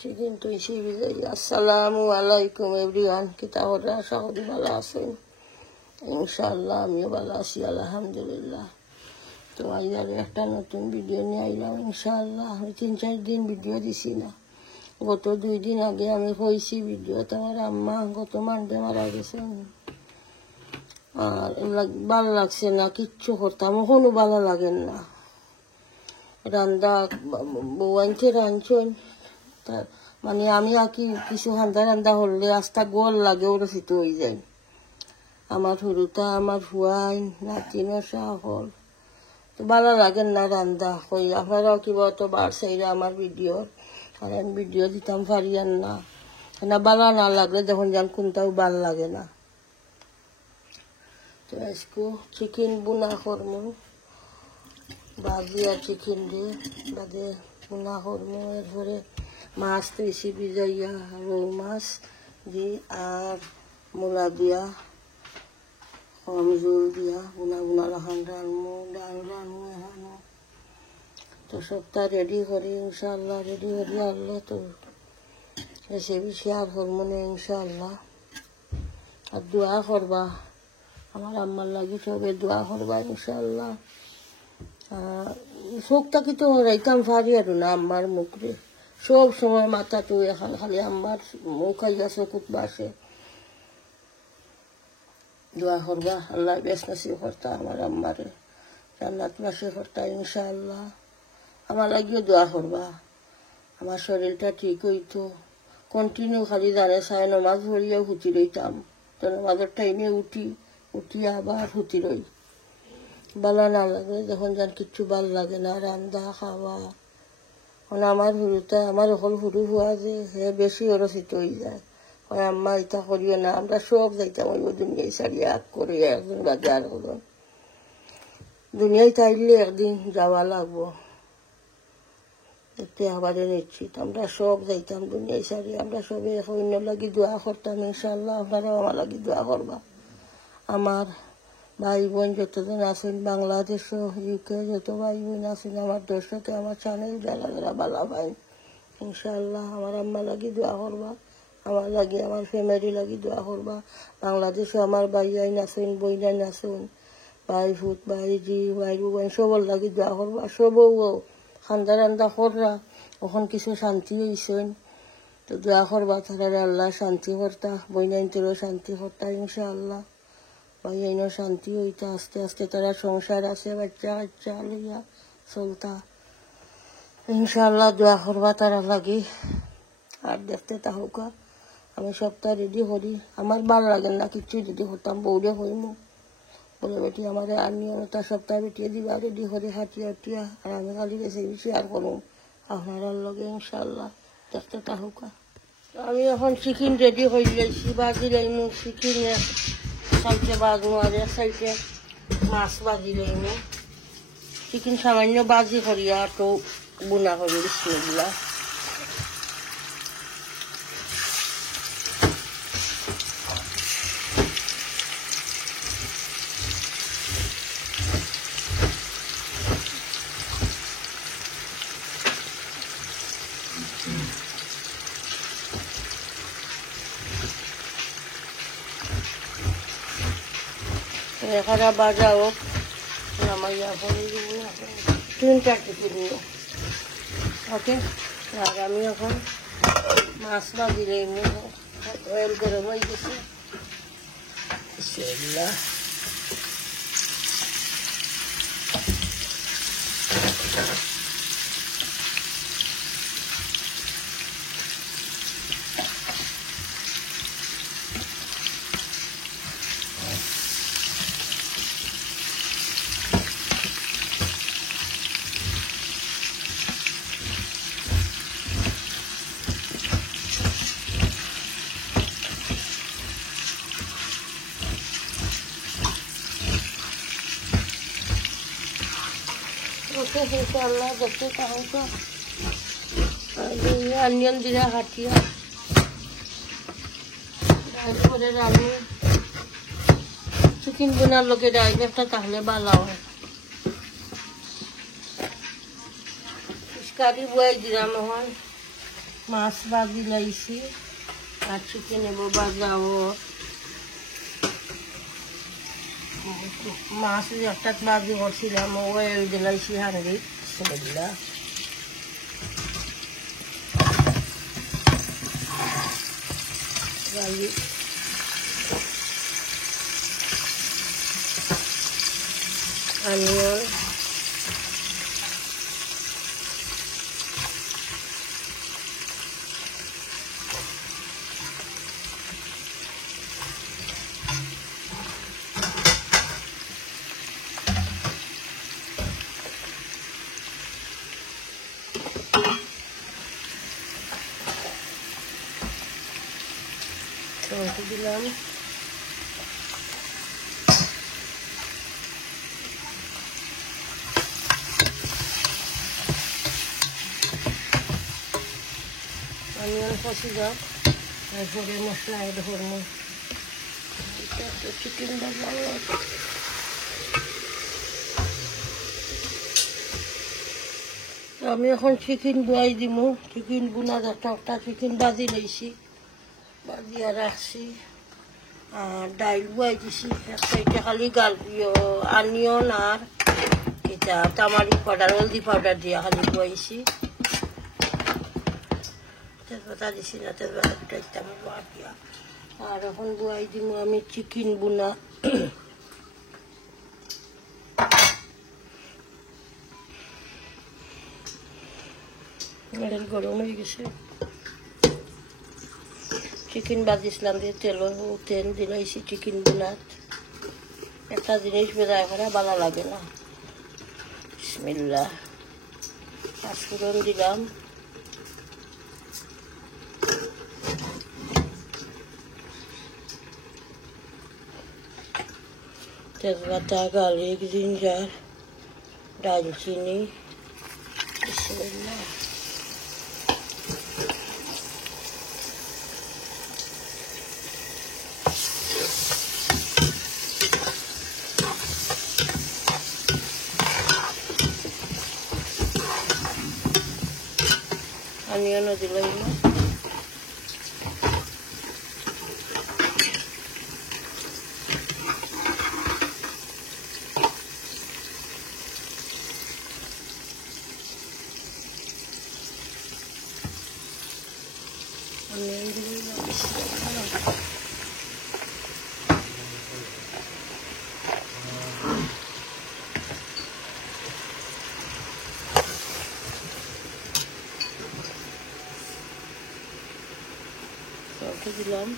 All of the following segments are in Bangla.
চিকেন তো হিসেবে যাই। আসসালামু আলাইকুম এভরিওয়ান, কিতা হরা আশা করি ভালো আছেন। ইনশাআল্লাহ আমিও ভালো আছি আলহামদুলিল্লাহ। তো আজ আর একটা নতুন ভিডিও নিয়ে আইলাম ইনশাআল্লাহ। আমি 3-4 দিন ভিডিও দিছি না। গত 2 দিন আগে আমি হয়েছি ভিডিওতে আমার আম্মা গত মানডে মারা গেছেন। আর ভালো লাগছে না, কিচ্ছু করতাম কোনো ভালো লাগেন না। রান্দা বউয়ানকে রাঁধছেন মানে আমি আর কি কিছু রান্দা হলে আস্তা গোল লাগে ওরা শীত হয়ে যায়। আমার হুরুতা আমার হুয়াইন নাতিনো হল তো ভালো লাগেন না রান্দা হই। আপনারাও কিবা তো বাড়ছে আমার ভিডিও, আর আমি ভিডিও দিতাম পারিয়ান না না ভালো না লাগলে যখন যান কোনটাও ভাল লাগে না। তো আজকে চিকেন বুনা করমু, ভাজি আর চিকেন দিয়ে বাদে বুনা করমু। এরপরে মাছ বেশি ভিজাইয়া রৌ মাছ দিয়ে আর মূলা দিয়া কম জোল দিয়া বুনা বুনা রাখান রানমু, ডাল রানমু এখানো। তো সবটা রেডি করি ইনশাআল্লাহ। রেডি করি আনলে তো রেসিপি শেয়ার করবো না ইনশাআল্লাহ। আর দোয়া করবা আমার আম্মার লাগি, সবে দোয়া করবা ইনশাআল্লাহ। শোকটা কিন্তু রাইতাম পারি আর না আম্মার মুখরে সব সময় মাথা তো এখন খালি আম্মার মুখ আইয়া চকুত বাসে। দোয়া করবা আল্লাহ বেশ নাসিব করতা আমার আম্মারে, জান্নাত বাসী করতা ইনশাআল্লাহ। আমার লাগিও দোয়া করবা আমার শরীরটা ঠিক হইতো। কন্টিনিউ খালি জানে চাই নমাজ পড়িয়া হুতি রইতাম। তো নমাজের টাইমে উঠি আবার হুতি রই। ভালো না লাগে যখন যান কিচ্ছু ভাল লাগে না রান্দা খাওয়া। মানে আমার হুরুটা আমার অকল হুরু হওয়া যে হে বেশি অরচিত হয়ে যায়। আম্মা ইটা করিও না, আমরা সব যাইতাম ওই দুনিয়ায় সারিয়ে আগ করে একদিন বাদে আর হলাম। দুনিয়ায় তাইলে একদিন যাওয়া লাগবো, এতে আবারে নিশ্চিত আমরা সব যাইতাম দুনিয়ায় সারি। আমরা সবে অন্য লাগি দোয়া করতাম ইনশাআল্লাহ। আপনারাও আমার লাগি দোয়া করবা। আমার ভাই বোন যতজন আছেন বাংলাদেশ ইউকে যত ভাই বোন আছেন আমার দর্শকে আমার চ্যানেল যারা যারা ভালো পাই ইনশাআল্লাহ আমার আম্মা লাগি দোয়া করবা, আমার লাগি আমার ফ্যামিলি লাগি দোয়া করবা। বাংলাদেশে আমার ভাই আইন আছেন বইন আইন আছেন, ভাই ভূত ভাই জি ভাই বোন সবর লাগি দোয়া করবা। সবও খান্দা রান্দা কররা ওখান কিছু শান্তি হয়েছেন তো দোয়া করবা তারা আল্লাহ শান্তি করতা, বইন আইনতেরও শান্তি করতা ইনশাআল্লাহ। ভাই আইনও শান্তি হইতা আস্তে আস্তে তারা সংসার আছে বাচ্চা কাচ্চা লইয়া চলতা ইনশাআল্লাহ। দোয়া করবা তারা লাগি। আর দেখতে তাহকা আমি সবটা রেডি করি। আমার ভাল লাগে না কিচ্ছু রেডি করতাম, বৌরে হইমু বলে বেটি আমার আনিও তার সপ্তাহ বেটিয়ে দিবা রেডি করে হাঁটিয়া হাঁটিয়া। আর আমি খালি রেসিপি শেয়ার করুন আপনার লগে ইনশাআল্লাহ। দেখতে তাহকা আমি এখন চিকেন রেডি হয়ে যাইছি, বাজি লাইমু চিকেন সাইডে বাজমু আর এক সাইডে মাছ বাজি লাইমু। চিকেন সামান্য বাজি করিয়া তো বুনা করি বিসমিল্লাহ। এখানে বাজা হোক নামাইয়া করে দিব 3-4 দিব ওকে। আর আমি এখন মাছ বাজিলে এমনি অয়েল গরম হয়ে গেছে বিসমিল্লাহ। ইনশাআল্লাহ দেখতে তাহলে অনিয়ন দিরা হাটিয়া তারপরে রান্না চিকেন বোনার লোকে ডাইরেক্টটা তাহলে ভালো হয়। কারি বয়ে দিলাম এখন মাছ ভাজি লাইছি আর চিকেন নেবো বাজাবো মাছ একটা ভাজি করছিলাম ওই দিলাইছি হাঁড়ি ছেড়ে দিলাম ভাজি অনিয়ন টমেটো দিলাম অনিয়ন কষি যাক তারপরে মশলা অ্যাড করবো চিকেন আমি এখন চিকেন বুয়াই দিব চিকেন বুনা একটা চিকেন বাজি লইছি বাজিয়া রাখছি আর ডাইল বুয়াই দিছি একটা খালি অনিয়ন আর এটা তামারিক পাউডার হলদি পাউডার দিয়া খালি বুয়াইছি তেজপাতা দিছি না তেজপাতা একটা বুয়া দিয়া আর এখন বুয়াই দিব আমি চিকেন বুনা গরম হয়ে গেছে চিকেন বাজিছিলাম দিয়ে তেল দিলাইছি চিকেন বুনাত একটা জিনিস বেজায় করে ভালো লাগে না বিসমিল্লাহ পাঁচফোড়ন দিলাম তেজপাতা গার্লিক জিঞ্জার দারচিনি বিসমিল্লাহ অনিয়নও দিলাম না অনিয়ন দিলাম দিলাম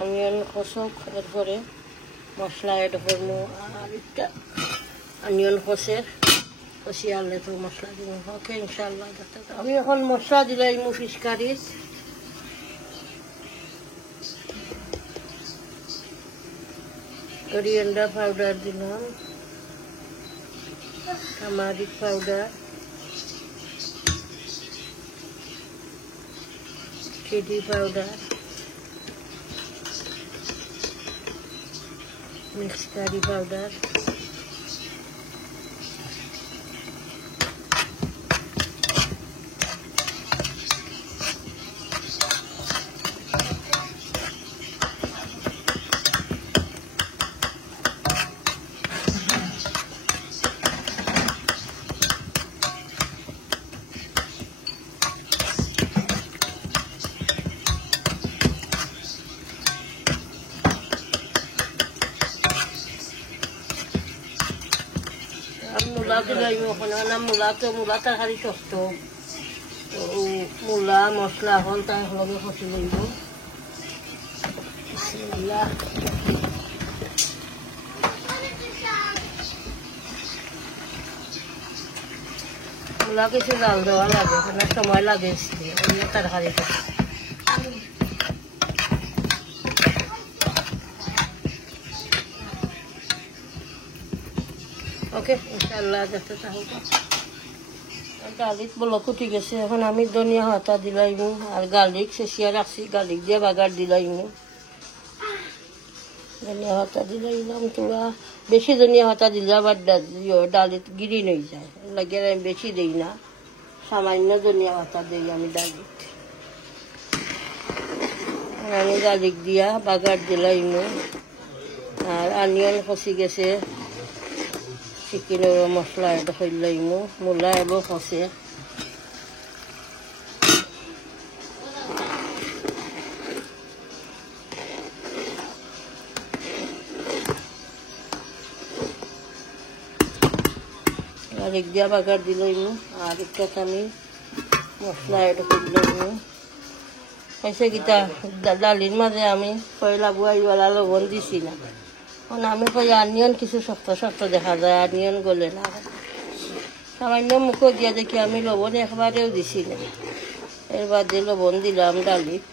অনিয়ন কষক এরপরে মশলা অ্যাড করবো আর একটা অনিয়ন কষি আনলে তো মশলা দিব ওকে ইনশাল্লাহ আমি এখন মশলা দিলাই ফিশ কারি coriander powder দিলাম turmeric powder chili powder mixed curry powder mula দিলাই ওখানে না মূলা তরকারি শক্ত মূলা মশলা এখন তাই লগে কষি লইব মূলা কিছু জাল দেওয়া লাগে অনেক সময় লাগে তরকারি ওকে ইনশাআল্লাহ দেখতে থাকো গার্লিক বলকও ঠিক আছে এখন আমি ধনিয়া পাতা দিলাইমু আর গার্লিক শেষিয়া রাখছি গার্লিক দিয়ে বাগার দিলাইমু ধনিয়া পাতা দিলাম তোলা বেশি ধনিয়া পাতা দিলে আবার ডালিত গিরিন হয়ে যায় লাগে আমি বেশি দিই না সামান্য ধনিয়া পাতা দিই আমি ডালিত আমি গালিক দিয়া বাগার দিলাইমু আর অনিয়ন খসি গেছে চিকেনের মশলা এটা হইলাইমু মূলা এবং খসে গালিক দিয়া বাগার দিলাইমু আর একটা আমি মশলা এটা হইলাইমু এসে গীতা ডালির মাঝে আমি পয়লা বুয়াইওয়ালা লবণ দিছি না কারণ আমি কই অনিয়ন কিছু শক্ত শক্ত দেখা যায় অনিয়ন গলে না সামান্য মুখও দিয়া দেখি আমি লবণ একবারেও দিছি না এর বাদে লবণ দিলাম ডালিত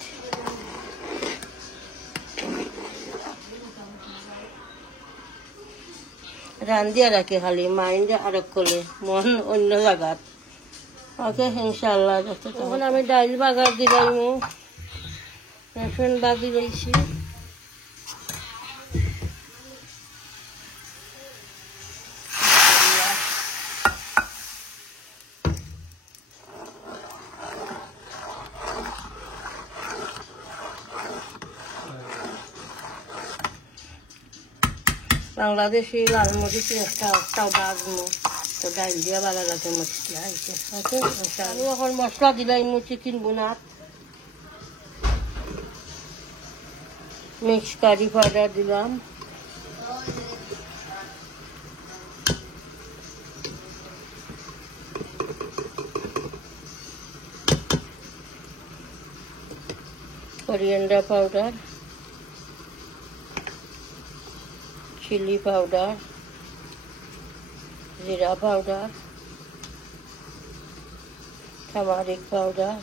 রান্ধিয়া রাখি খালি মাইন্ড আরক করলে মন অন্য জায়গাত ওকে ইনশাল্লাহ তখন আমি ডাইল বাগার দিলাইমু রসুন বাদি রয়েছি বাংলাদেশি লাল মরিচ একটাও বাজমু তো ডাইল দিয়া ভালো লাগে মরিচটা ওকে আমি এখন মশলা দিলাইমু চিকেন বোনাত মিক্স কারি পাউডার দিলাম coriander powder chili powder zira powder turmeric powder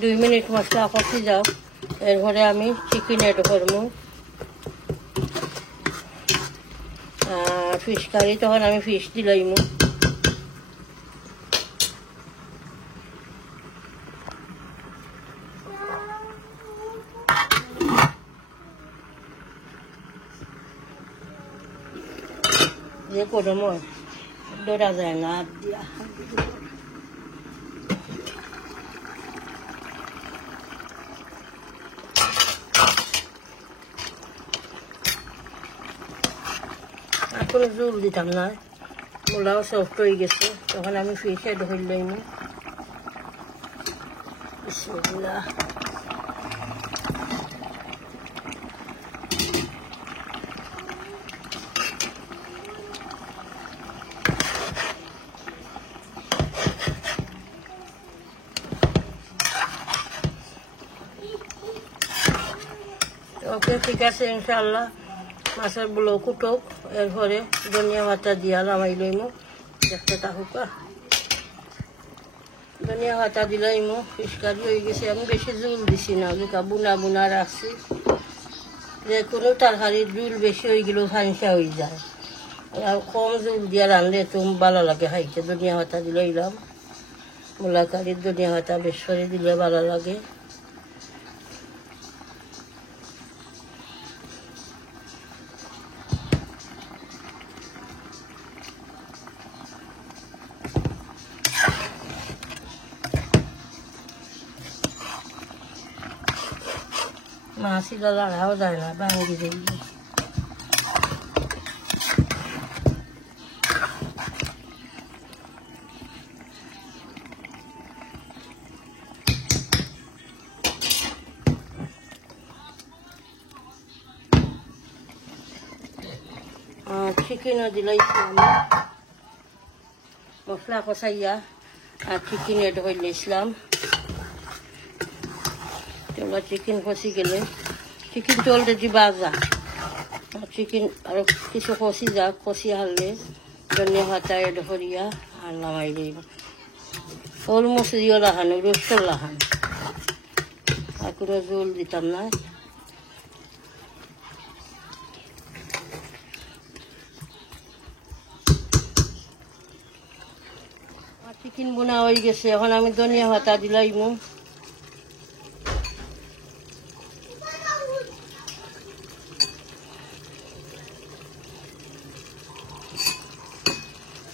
দুই মিনিট মশলা কষি যাও এরপরে আমি চিকেন এড করবো ফিশ কারি তখন আমি ফিশ দিলাইমু যে করবো ডরা যায় না দিয়া কোনো জল দিতাম না মূলাও সফট হয়ে গেছে তখন আমি ফিশ এড হইলাইমু বিসমিল্লাহ ওকে ঠিক আছে ইনশাআল্লাহ মাছের বুলো কুটুক এরপরে ধনিয়া পাতা দিয়া নামাই লইমু দেখতে থাকুক ধনিয়া পাতা দিলাইমু ফিশ কারি হয়ে গেছে আমি বেশি জুল দিছি না যেটা বুনা বুনা রাখছি যে কোনো তরকারির জুল বেশি হয়ে গেলেও ফাঁসা হয়ে যায় আর কম জুল দিয়া রাঁধলে তো ভালো লাগে খাইতে ধনিয়া পাতা দিলাইলাম মূলা কারির ধনিয়া পাতা বেশ করে দিলে ভালো লাগে মাছিলা লাড়াও যায় না ভাঙি দিয়ে চিকেনও দিলাইছি আমি মশলা কষাইয়া আর চিকেন এড হইলে ইসলাম এবার চিকেন কষি গেলে চিকেন তো অলরেডি বাজা চিকেন আরো কিছু কষি যাক কষি হারলে ধনিয়া পাতা এড করিয়া আর নামাই দিব অলমোস্ট দিও লাহানো রোস্টর লাহান কোনো জল দিতাম না। আমার চিকেন বোনা হয়ে গেছে, এখন আমি ধনিয়া পাতা দিলাইমু।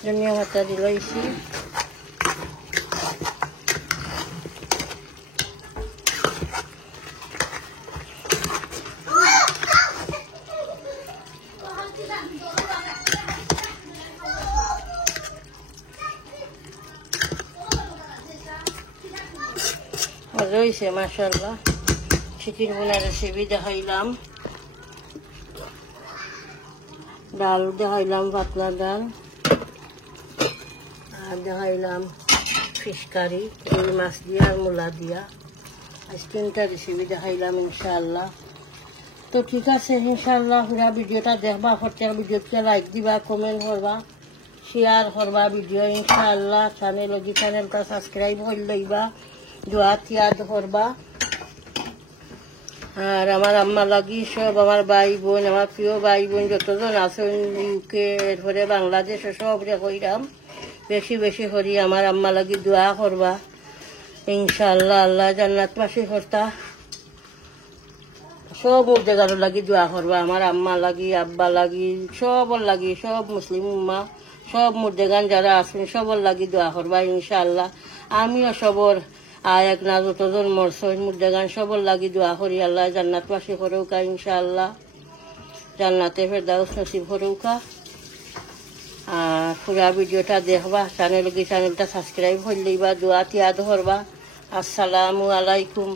ধনিয়া পাতা দিলাইছি। রয়েছে মাশাআল্লাহ, চিকেন বোনার রেসিপি দেখাইলাম, ডাল দেখাইলাম, পাতলা ডাল, আর দেখাইলাম ফিশ কারি, রুই মাছ দিয়া আর মূলা দিয়া। আজ 3টা রেসিপি দেখাইলাম ইনশাআল্লাহ। তো ঠিক আছে ইনশাআল্লাহ, পুরা ভিডিওটা দেখবা, প্রত্যেক ভিডিওতে লাইক দিবা, কমেন্ট করবা, শেয়ার করবা ভিডিও ইনশাআল্লাহ। চ্যানেলটা সাবস্ক্রাইব করে লইবা, দোয়া তিয়াদ করবা। আর আমার আম্মা লাগি সব আমার ভাই বোন, আমার প্রিয় ভাই বোন যতজন আছেন ইউকে, এরপরে বাংলাদেশে, সব কইরাম বেশি বেশি করি আমার আম্মা লাগি দোয়া করবা ইনশাআল্লাহ। আল্লাহ জান্নাতবাসী করতা, সব মুর্দেগার লাগি দোয়া করবা, আমার আম্মা লাগি, আব্বা লাগি, সবর লাগি, সব মুসলিম উম্মা, সব মুর্দেগান যারা আছেন সবর লাগি দোয়া করবা ইনশাআল্লাহ। আমিও সবর এক না যতজন মরসইন মুর্দেগান সবর লাগি দোয়া করি, আল্লাহ জান্নাতবাসী করুকা ইনশাআল্লাহ, জান্নাতে ফেরদাউস নসিব করুকা। আর পুরা ভিডিওটা দেখবা, চ্যানেলটা সাবস্ক্রাইব করে লইবা, দোয়া তিয়াদ করবা। আসসালামু আলাইকুম।